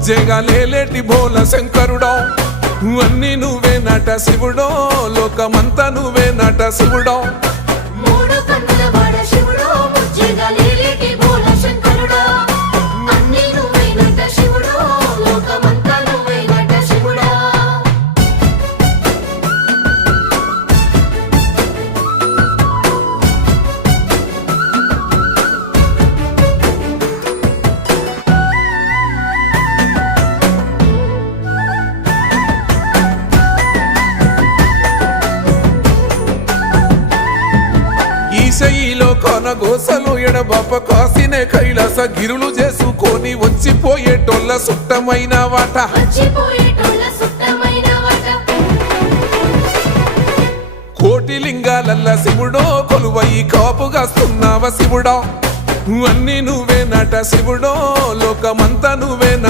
ముజ్జేగా లేలేటి బోల శంకరుడో అన్నీ నువ్వే నట శివుడో లోకమంతా నువ్వే నట శివుడో మూడు కన్నుల వాడ శివుడో ముజ్జేగా లేలేటి బోల శంకరుడో అన్నీ నువ్వే నట శివుడో లోకమంతా నువ్వే నట శివుడో ఈశయిలో కొనగోసలు ఎడబాప కాసినే కైలాస గిరులు చేసుకొని వచ్చిపోయేటోళ్ళ సుట్టమైన వాట వచ్చిపోయేటోళ్ళ సుట్టమైన వాట కోటి లింగాలల్ల శివుడో కొలువయి కాపుగాస్తున్నావ శివుడో అన్నీ నువ్వే నట శివుడో లోకమంతా నువ్వే నట